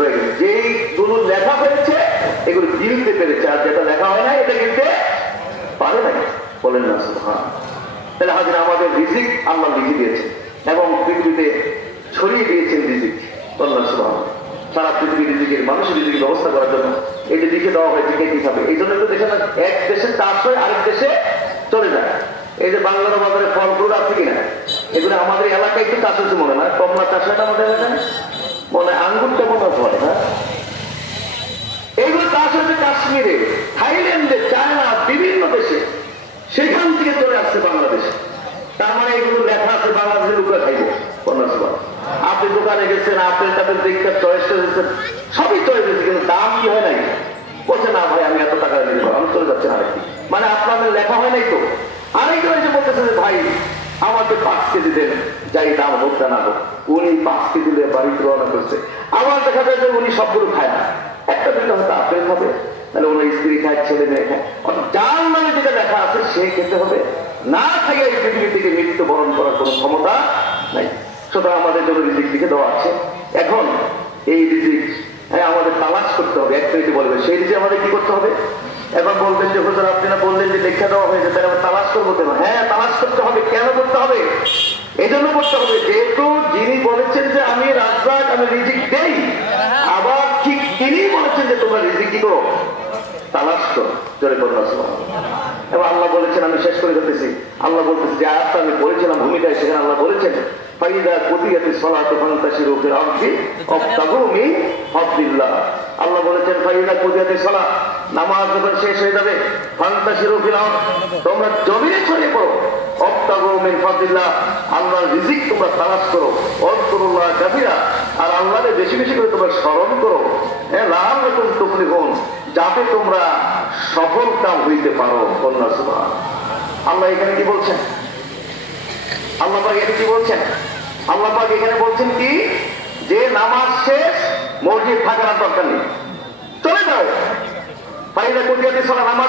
গেছে যেইগুলো লেখা হয়েছে এগুলো গিলতে পেরেছে, আর যেটা লেখা হয় না, এটা গিলতে বলেন না তাহলে হাজির আমাদের রিজিক আল্লাহ লিখে দিয়েছে এবং পৃথিবীতে ছড়িয়ে দিয়েছেন রিজিক। সারা পৃথিবীর রিজিকের, মানুষের ব্যবস্থা করার জন্য যে লিখে দেওয়া এই জন্য তো দেখেন, এক দেশে চাষ আরেক দেশে চলে যায়। এই যে বাংলার বাজারে ফল ফুল আছে এগুলো আমাদের এলাকায় তো চাষ হচ্ছে মনে হয়, কমলা চাষ আমাদের এলাকায় মনে হয় আঙ্গুরটা মনে হয় হ্যাঁ এইগুলো চাষ হচ্ছে কাশ্মীরে থাইল্যান্ডে চায়না বিভিন্ন দেশে সেখান থেকে চলে আসছে বাংলাদেশে। তার মানে এগুলো লেখা আছে বাংলাদেশের লোকরা খাইব আপনি দোকানে গেছেন আপেল টাপেল দেখতে চয়েস করেছেন সবই চয়েস হয়েছে, কিন্তু দাম কি হয় নাই? বলছে, না ভাই, আমি এত টাকা দেবো আমি চলে যাচ্ছেন আরেকটি মানে আপনাদের লেখা হয় নাই তো? আরেকজন এসে বলতেছে যে, ভাই, আমাকে পাঁচ কেজি দেন, যাই দাম হোক তা না হোক উনি পাঁচ কেজি দিয়ে বাড়িতে রওনা করছে। আবার দেখা যায় যে উনি সবগুলো খায় না। একটা দুটো হয়তো আপেল খাবে, তাহলে ওনার স্ত্রী খায়, ছেলে মেয়ে খায়। যেটা সে খেতে হবে। না খাইয়ে এই পৃথিবী থেকে মৃত্যু বরণ করার কোনো ক্ষমতা নাই। সুতরাং আমাদের জন্য রিজিক লিখে দেওয়া আছে। এখন এই রিজিক হ্যাঁ আমাদের তালাশ করতে হবে, এক মিনিটে বলবে সেই রিজিক আমাদের কি করতে হবে? এখন বলবেন যে, হুজুর, আপনি না বললেন যে লেখা দেওয়া হয়েছে, তাহলে আমরা তালাশ করব কেন? হ্যাঁ তালাশ করতে হবে। কেন করতে হবে? এই জন্য করতে হবে। যেহেতু যিনি বলেছেন যে আমি রাজ্জাক, আমি রিজিক দেই, আবার ঠিক তিনি বলেছেন যে তোমরা রিজিক কি করো? তালাশ করো। জোরে করো বলেছেন, আমি শেষ করে দিতেছি। আল্লাহ বলতেছি যে, আয়াতটা আমি পড়েছিলাম ভূমিকায়, সেখানে আল্লাহ বলেছেন আল্লাহ নামাজ শেষ হয়ে যাবে রিজিক তোমরা করো আর বেশি বেশি করে তোমরা স্মরণ করো। তুফলিহুন যাতে তোমরা সফল কাম হইতে পারো কন্যা সুবহান আল্লাহ এখানে কি বলছেন? আল্লাহ এখানে কি বলছেন? আল্লাহ এখানে বলছেন কি? যে নামাজ শেষ, মসজিদ থাকার দরকার নেই। চলে যাও। নামাজ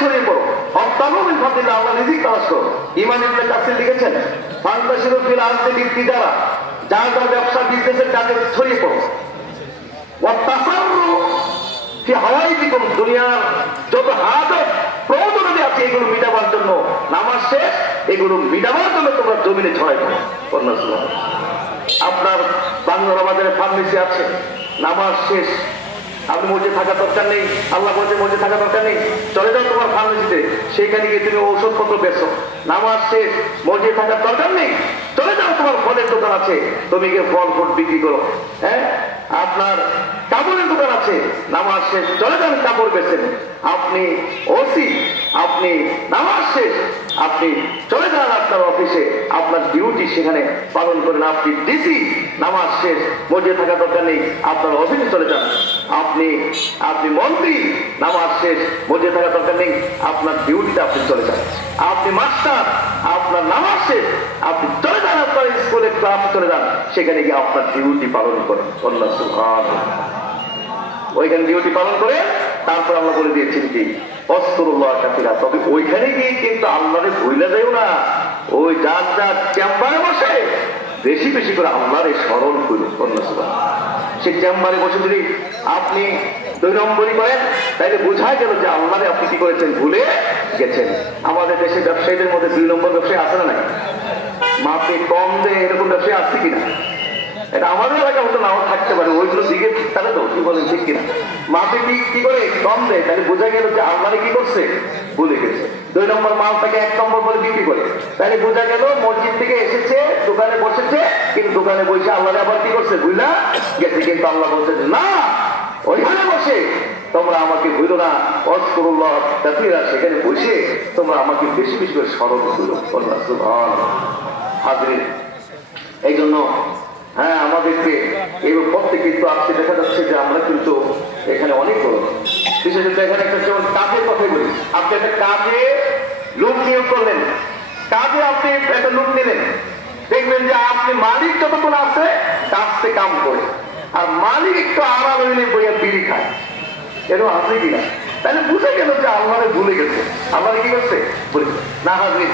ছড়িয়ে পড়ো। আল্লাহ নিজেই তালাশ করো। ইমান ইবনে লিখেছেন যার যার ব্যবসা বিজনেসের কাজে ছড়িয়ে পড়ো কি হাওয়াই দুনিয়ার যত আছে মিটাবার জন্য নামাজ শেষ মিটাবার জন্য জমিনে ছড়াই আপনার বাংলা বাজারে ফার্মেসি আছে, নামাজ শেষ। আপনি মসজিদ থাকার দরকার নেই, আল্লাহ বলছে মসজিদ থাকার দরকার নেই, চলে যাও তোমার ফার্মেসিতে। সেখানে গিয়ে তুমি ঔষধপত্র বেছো নামাজ শেষ, মসজিদ থাকার দরকার নেই চলে যাও তোমার ফলের দোকান আছে, তুমি গিয়ে ফল ফুল বিক্রি করো। হ্যাঁ? আপনার কাপড়ের দোকান আছে, নামাজ শেষ, চলে যান, কাপড় বেছেন আপনি ওসি আপনি নামাজ শেষ, আপনি চলে যান আপনার অফিসে। আপনার ডিউটি সেখানে পালন করেন। আপনি ডিসি নামাজ শেষ মসজিদে থাকা দরকার নেই, আপনার অফিসে চলে যান। আপনি আপনি মন্ত্রী, নামাজ শেষ মসজিদে থাকা দরকার নেই, আপনার ডিউটিতে আপনি চলে যান। আপনি মাস্টার, আপনার নামাজ শেষ, আপনি ক্লাসে চলে যান, সেখানে গিয়ে আপনার ডিউটি পালন করেন। আল্লাহ ওইখানে ডিউটি পালন করে তারপর আল্লাহ বলে দিয়েছেন কি অস্করুল্লাহ কাফিরা তবে ওইখানে গিয়ে কিন্তু আল্লাহরে ভুলে যাইও না। ওই যার যার চেম্বারে বসে বেশি বেশি করে আল্লাহরে স্মরণ করুন সেই চেম্বারে বসে যদি আপনি দুই নম্বরই করেন, তাইলে বোঝা গেল যে আল্লাহরে আপনি কি করেছেন, ভুলে গেছেন। আমাদের দেশের ব্যবসায়ীদের মধ্যে দুই নম্বর ব্যবসায়ী আছে না নাই? মাপে কম দেয়, এরকম কিনা? এটা আমাদের এলাকা হতো নাও থাকতে পারে, ওইগুলো দিকে তাহলে তো, কি বলেন, ঠিক কিনা? মাপে কি কি করে? কম দেয় তাহলে বোঝা গেল যে আল্লাহরে কি করছে? ভুলে গেছে। দুই নম্বর মালটাকে এক নম্বর বলে বিক্রি করে। তাহলে বোঝা গেল মসজিদ থেকে এসেছে, দোকানে বসেছে, কিন্তু দোকানে বসে আল্লাহরে আবার কি করছে? বুঝলা গেছে, কিন্তু আল্লাহ বলছে, না, ওইখানে বসে। তোমরা আমাকে ভুলো না। অস্করুল্লাহ সেখানে বসে তোমরা আমাকে বেশি বেশি করে স্মরণ করো। আল্লাহ হাজরিন এই জন্য হ্যাঁ আমাদেরকে এই পথে কিন্তু আজকে দেখা যাচ্ছে যে আমরা কিন্তু এখানে অনেক বড়। বিশেষত এখানে একটা যেমন কাজের কথা বলি, আপনি একটা কাজে লোক নিয়োগ করলেন, কাজে আপনি একটা লোক নিলেন, দেখবেন যে আপনি মালিক যতক্ষণ আছে কাজতে কাম করে। আর মালিক একটু আড়াল হইলে বইয়া বিড়ি খায়। এরকম আছে কিনা? তাহলে বুঝে গেল যে আল্লাহরে ভুলে গেছে। আল্লাহ কি করছে? না হাজরিন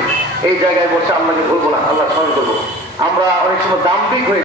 এই জায়গায় বসে আল্লাহকে ভুলবো না, আল্লাহ স্মরণ করব। আমরা অনেক সময় দাম্পিক হয়ে